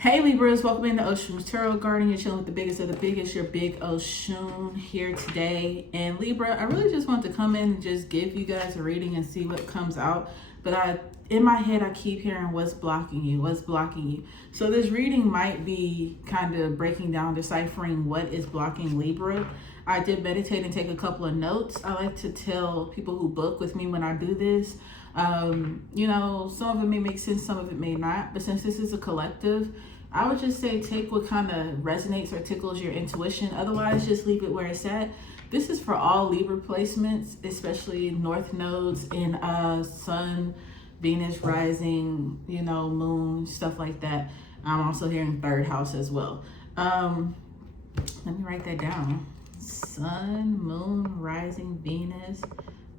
Hey Libras, welcome into Oshun's Tarot Garden. You're chilling with the biggest of the biggest, your big Oshun here today. And Libra, I really just want to come in and just give you guys a reading and see what comes out. But in my head, I keep hearing what's blocking you, what's blocking you. So this reading might be kind of breaking down, deciphering what is blocking Libra. I did meditate and take a couple of notes. I like to tell people who book with me when I do this, some of it may make sense, some of it may not. But since this is a collective, I would just say take what kind of resonates or tickles your intuition. Otherwise, just leave it where it's at. This is for all Libra placements, especially North nodes in Sun, Venus rising, moon, stuff like that. I'm also hearing third house as well. Let me write that down. Sun, moon, rising, Venus,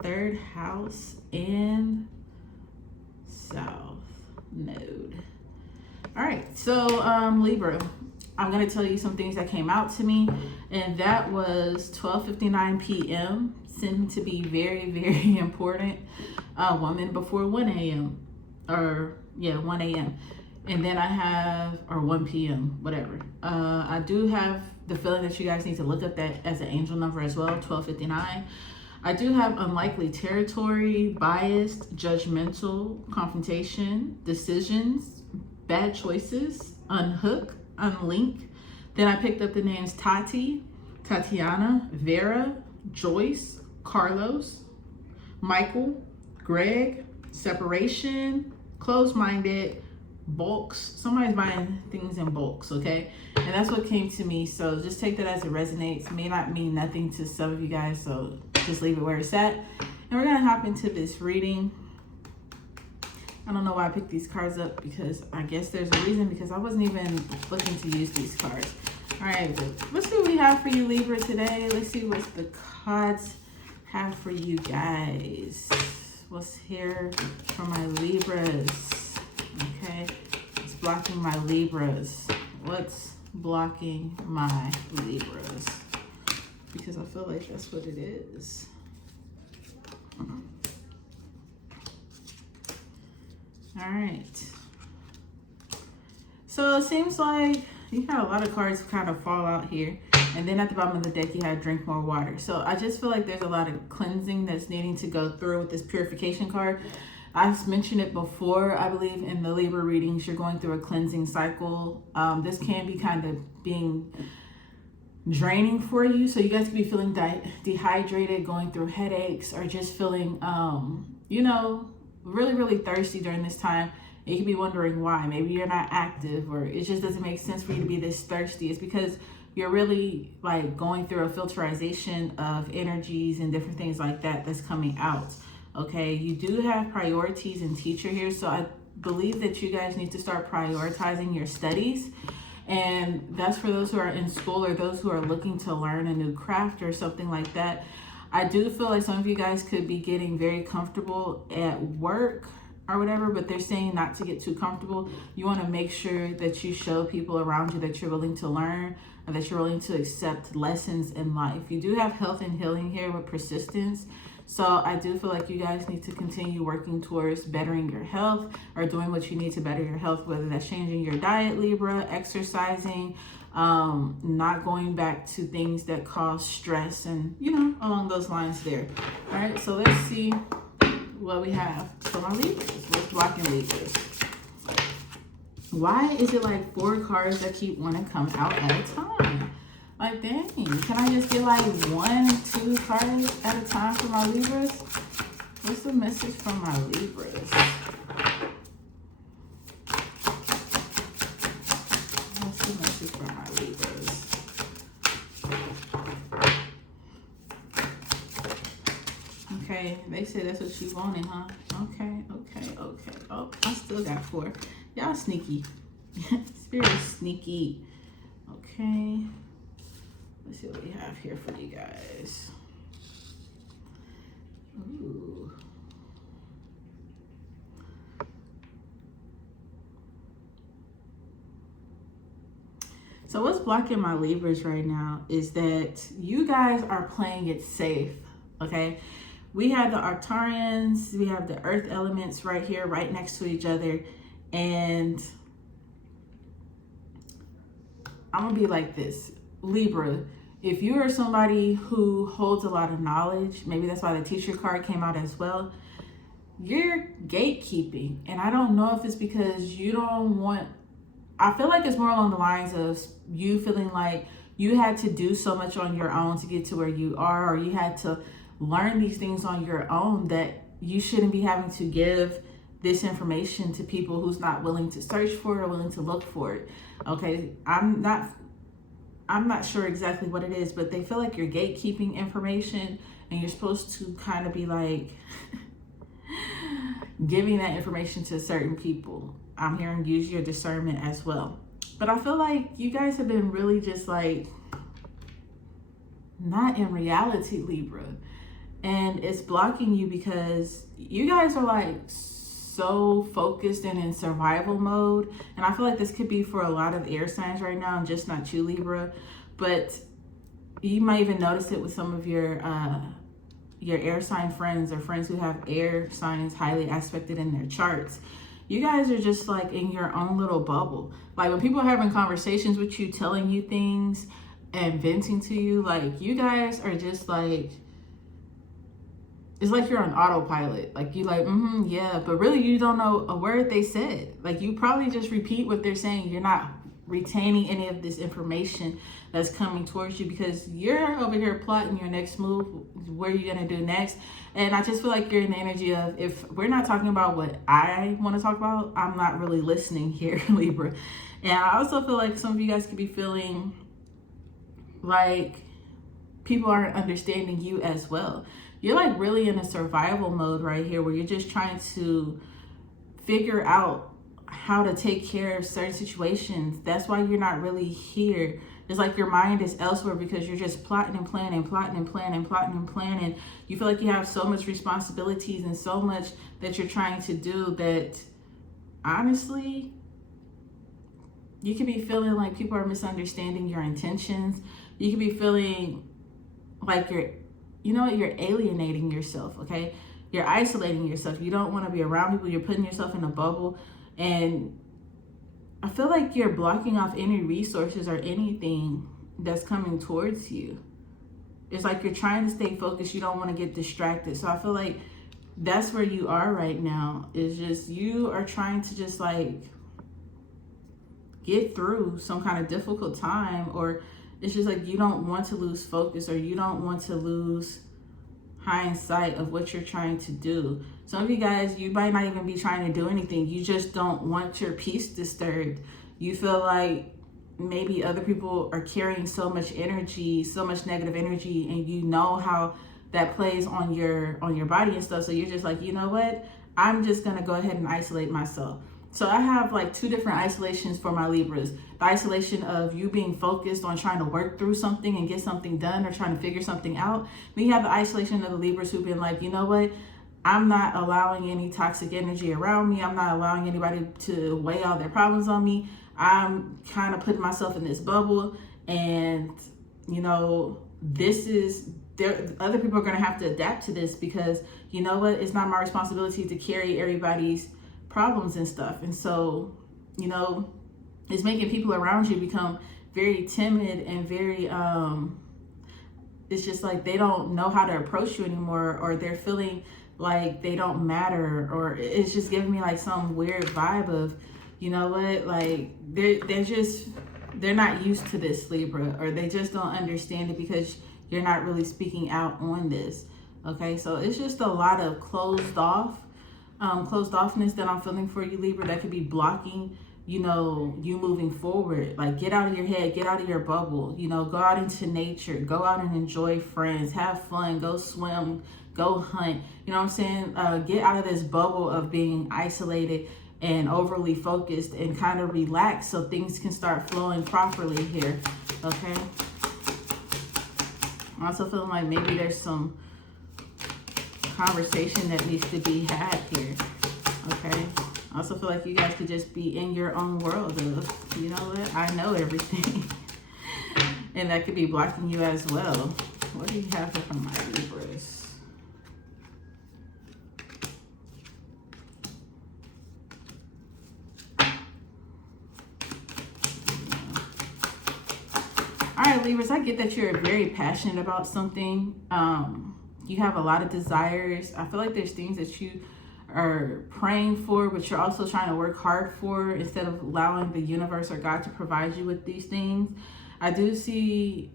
third house, and south node. All right, so Libra, I'm going to tell you some things that came out to me, and that was 12:59 p.m. seemed to be very, very important. Woman before 1 a.m. 1 a.m. And then I have, or 1 p.m., whatever. I do have the feeling that you guys need to look up that as an angel number as well, 12:59. I do have unlikely territory, biased, judgmental, confrontation, decisions, bad choices, unhook, unlink. Then I picked up the names Tati, Tatiana, Vera, Joyce, Carlos, Michael, Greg, separation, closed-minded, bulks. Somebody's buying things in bulks, okay? And that's what came to me. So just take that as it resonates. May not mean nothing to some of you guys, so just leave it where it's at. And we're gonna hop into this reading. I don't know why I picked these cards up, because I guess there's a reason, because I wasn't even looking to use these cards. All right, let's see what we have for you, Libra, today. Let's see what the cards have for you guys. What's here for my Libras? Okay, it's blocking my Libras. What's blocking my Libras? Because I feel like that's what it is. All right. So it seems like you had a lot of cards kind of fall out here. And then at the bottom of the deck, you had drink more water. So I just feel like there's a lot of cleansing that's needing to go through with this purification card. I've mentioned it before, I believe, in the Libra readings, you're going through a cleansing cycle. This can be kind of being draining for you. So you guys could be feeling dehydrated, going through headaches, or just feeling, really, really thirsty during this time. You could be wondering why. Maybe you're not active, or it just doesn't make sense for you to be this thirsty. It's because you're really like going through a filterization of energies and different things like that that's coming out. Okay, you do have priorities and teacher here, so I believe that you guys need to start prioritizing your studies. And that's for those who are in school, or those who are looking to learn a new craft or something like that. I do feel like some of you guys could be getting very comfortable at work or whatever, but they're saying not to get too comfortable. You want to make sure that you show people around you that you're willing to learn, or that you're willing to accept lessons in life. You do have health and healing here with persistence. So I do feel like you guys need to continue working towards bettering your health, or doing what you need to better your health, whether that's changing your diet, Libra, exercising, not going back to things that cause stress, and along those lines there. All right, so let's see what we have for my Libras. What's blocking Libras? Why is it like 4 cards that keep wanting to come out at a time? Like, dang, can I just get like 1, 2 cards at a time for my Libras? What's the message from my Libras? What's the message from my Libras? Okay, they said that's what you wanted, huh? Okay. Oh, I still got 4. Y'all sneaky. Spirit sneaky. Okay. Let's see what we have here for you guys. Ooh. So what's blocking my Libras right now is that you guys are playing it safe, okay? We have the Arcturians, we have the earth elements right here, right next to each other. And I'm gonna be like this, Libra. If you are somebody who holds a lot of knowledge, maybe that's why the teacher card came out as well, you're gatekeeping. And I don't know if it's because you don't want, I feel like it's more along the lines of you feeling like you had to do so much on your own to get to where you are, or you had to learn these things on your own that you shouldn't be having to give this information to people who's not willing to search for it or willing to look for it. Okay, I'm not sure exactly what it is, but they feel like you're gatekeeping information, and you're supposed to kind of be like giving that information to certain people. I'm hearing use your discernment as well. But I feel like you guys have been really just like not in reality, Libra. And it's blocking you because you guys are like so focused and in survival mode. And I feel like this could be for a lot of air signs right now, and just not you, Libra. But you might even notice it with some of your air sign friends, or friends who have air signs highly aspected in their charts. You guys are just like in your own little bubble. Like when people are having conversations with you, telling you things and venting to you, like you guys are just like, it's like you're on autopilot. Like you like, yeah, but really you don't know a word they said. Like you probably just repeat what they're saying. You're not retaining any of this information that's coming towards you, because you're over here plotting your next move, what are you gonna do next. And I just feel like you're in the energy of, if we're not talking about what I want to talk about, I'm not really listening here, Libra. And I also feel like some of you guys could be feeling like people aren't understanding you as well. You're like really in a survival mode right here, where you're just trying to figure out how to take care of certain situations. That's why you're not really here. It's like your mind is elsewhere, because you're just plotting and planning, plotting and planning, plotting and planning. You feel like you have so much responsibilities and so much that you're trying to do that honestly, you could be feeling like people are misunderstanding your intentions. You could be feeling like you're alienating yourself, okay? You're isolating yourself. You don't want to be around people. You're putting yourself in a bubble. And I feel like you're blocking off any resources or anything that's coming towards you. It's like you're trying to stay focused. You don't want to get distracted. So I feel like that's where you are right now. Is just you are trying to just like get through some kind of difficult time, or it's just like you don't want to lose focus, or you don't want to lose hindsight of what you're trying to do. Some of you guys, you might not even be trying to do anything. You just don't want your peace disturbed. You feel like maybe other people are carrying so much energy, so much negative energy, and you know how that plays on your body and stuff. So you're just like, you know what? I'm just gonna go ahead and isolate myself. So I have like two different isolations for my Libras. The isolation of you being focused on trying to work through something and get something done, or trying to figure something out. Then you have the isolation of the Libras who've been like, you know what? I'm not allowing any toxic energy around me. I'm not allowing anybody to weigh all their problems on me. I'm kind of putting myself in this bubble, and other people are going to have to adapt to this, because you know what? It's not my responsibility to carry everybody's problems and stuff. And so, it's making people around you become very timid and very, it's just like they don't know how to approach you anymore, or they're feeling like they don't matter, or it's just giving me like some weird vibe of, you know what, like they're not used to this, Libra, or they just don't understand it because you're not really speaking out on this. Okay, so it's just a lot of closed offness that I'm feeling for you, Libra, that could be blocking you moving forward. Like, get out of your head, get out of your bubble, go out into nature, go out and enjoy friends, have fun, go swim, go hunt, you know what I'm saying? Get out of this bubble of being isolated and overly focused, and kind of relax so things can start flowing properly here. Okay, I'm also feeling like maybe there's some conversation that needs to be had here. Okay, I also feel like you guys could just be in your own world of, you know what, I know everything. And that could be blocking you as well. What do you have here from my Libras? All right, Libras, I get that you're very passionate about something. You have a lot of desires. I feel like there's things that you are praying for, but you're also trying to work hard for instead of allowing the universe or God to provide you with these things. I do see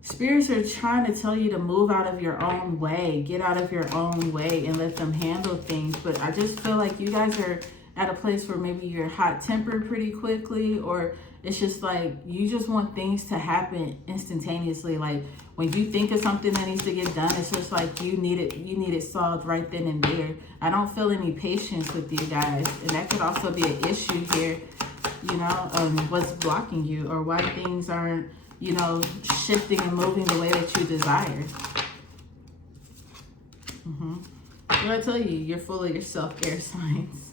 spirits are trying to tell you to move out of your own way, get out of your own way and let them handle things. But I just feel like you guys are at a place where maybe you're hot-tempered pretty quickly, or it's just like you just want things to happen instantaneously. Like when you think of something that needs to get done, it's just like you need it solved right then and there. I don't feel any patience with you guys, and that could also be an issue here. You know, what's blocking you, or why things aren't, you know, shifting and moving the way that you desire. What I tell you, you're full of yourself, air signs.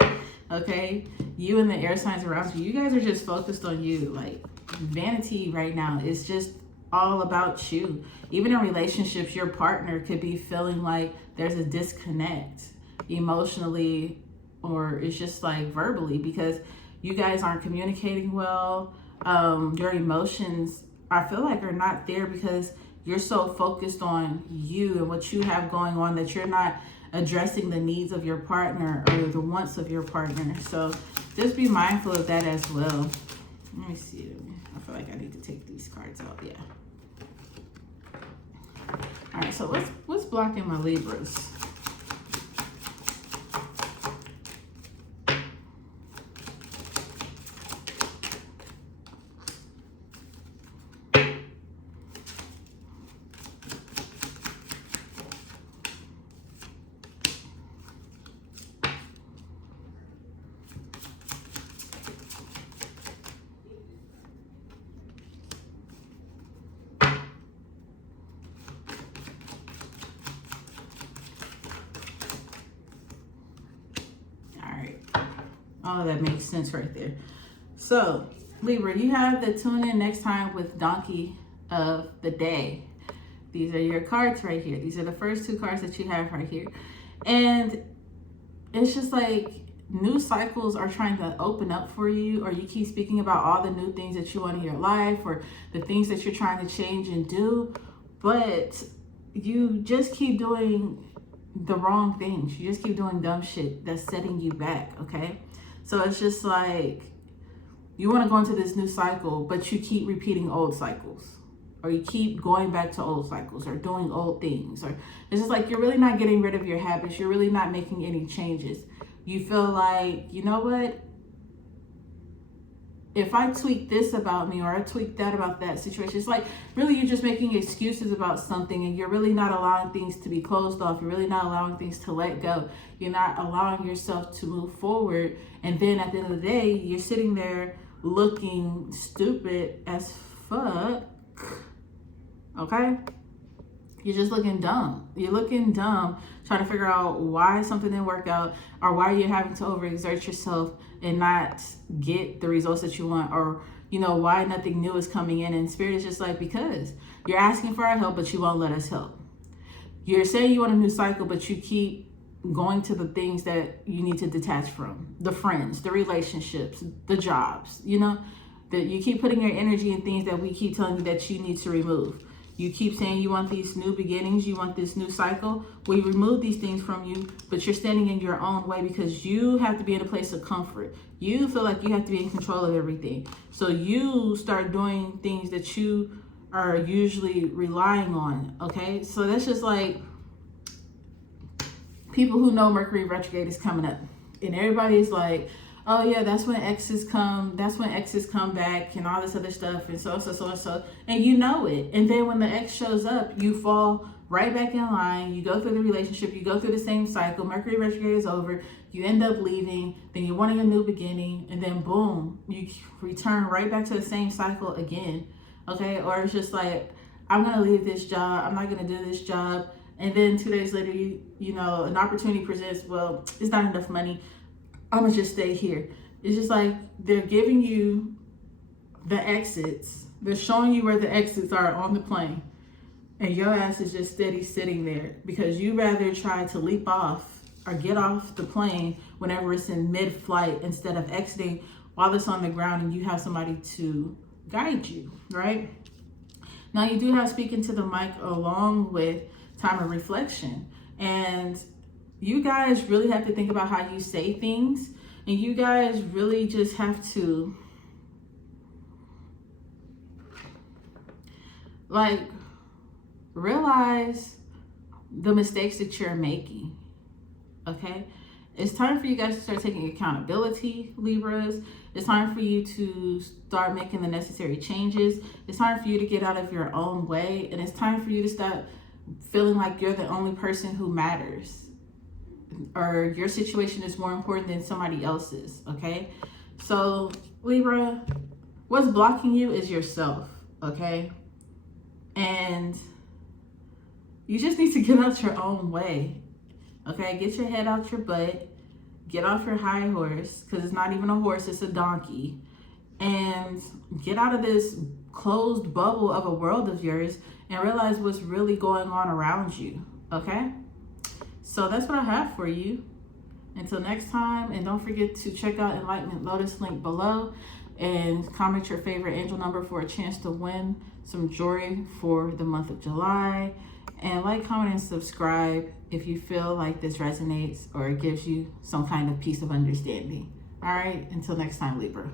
Okay, you and the air signs around you guys are just focused on you. Like vanity right now is just all about you. Even in relationships, your partner could be feeling like there's a disconnect emotionally, or it's just like verbally, because you guys aren't communicating well. Your emotions, I feel like, are not there because you're so focused on you and what you have going on that you're not addressing the needs of your partner or the wants of your partner. So just be mindful of that as well. Let me see. I feel like I need to take these cards out. Yeah. All right. So what's blocking my Libras? Oh, that makes sense right there. So, Libra, you have to tune in next time with Donkey of the Day. These are your cards right here. These are the first two cards that you have right here. And it's just like new cycles are trying to open up for you, or you keep speaking about all the new things that you want in your life, or the things that you're trying to change and do, but you just keep doing the wrong things. You just keep doing dumb shit that's setting you back, okay? So it's just like you want to go into this new cycle, but you keep repeating old cycles, or you keep going back to old cycles, or doing old things, or it's just like you're really not getting rid of your habits. You're really not making any changes. You feel like, you know what? If I tweak this about me, or I tweak that about that situation, it's like really you're just making excuses about something, and you're really not allowing things to be closed off. You're really not allowing things to let go. You're not allowing yourself to move forward. And then at the end of the day, you're sitting there looking stupid as fuck. Okay? You're just looking dumb. You're looking dumb, trying to figure out why something didn't work out, or why you're having to overexert yourself and not get the results that you want, or, you know, why nothing new is coming in. And Spirit is just like, because you're asking for our help, but you won't let us help. You're saying you want a new cycle, but you keep going to the things that you need to detach from. The friends, the relationships, the jobs, you know, that you keep putting your energy in things that we keep telling you that you need to remove. You keep saying you want these new beginnings, you want this new cycle. We remove these things from you, but you're standing in your own way because you have to be in a place of comfort. You feel like you have to be in control of everything. So you start doing things that you are usually relying on, okay? So that's just like people who know Mercury retrograde is coming up. And everybody's like, oh yeah, that's when exes come back and all this other stuff and so. And you know it. And then when the ex shows up, you fall right back in line. You go through the relationship, you go through the same cycle. Mercury retrograde is over. You end up leaving, then you're wanting a new beginning, and then boom, you return right back to the same cycle again. Okay? Or it's just like, I'm gonna leave this job, I'm not gonna do this job. And then 2 days later, you know, an opportunity presents, well, it's not enough money, I'm gonna just stay here. It's just like they're giving you the exits. They're showing you where the exits are on the plane. And your ass is just steady sitting there because you rather try to leap off or get off the plane whenever it's in mid-flight instead of exiting while it's on the ground and you have somebody to guide you, right? Now you do have speaking to the mic along with time of reflection. And you guys really have to think about how you say things. And you guys really just have to, like, realize the mistakes that you're making, okay? It's time for you guys to start taking accountability, Libras. It's time for you to start making the necessary changes. It's time for you to get out of your own way. And it's time for you to stop feeling like you're the only person who matters, or your situation is more important than somebody else's, okay? So, Libra, what's blocking you is yourself, okay? And you just need to get out your own way, okay? Get your head out your butt. Get off your high horse, because it's not even a horse, it's a donkey. And get out of this closed bubble of a world of yours and realize what's really going on around you, okay? So that's what I have for you. Until next time, and don't forget to check out Enlightenment Lotus link below and comment your favorite angel number for a chance to win some jewelry for the month of July. And like, comment, and subscribe if you feel like this resonates or it gives you some kind of piece of understanding. All right, until next time, Libra.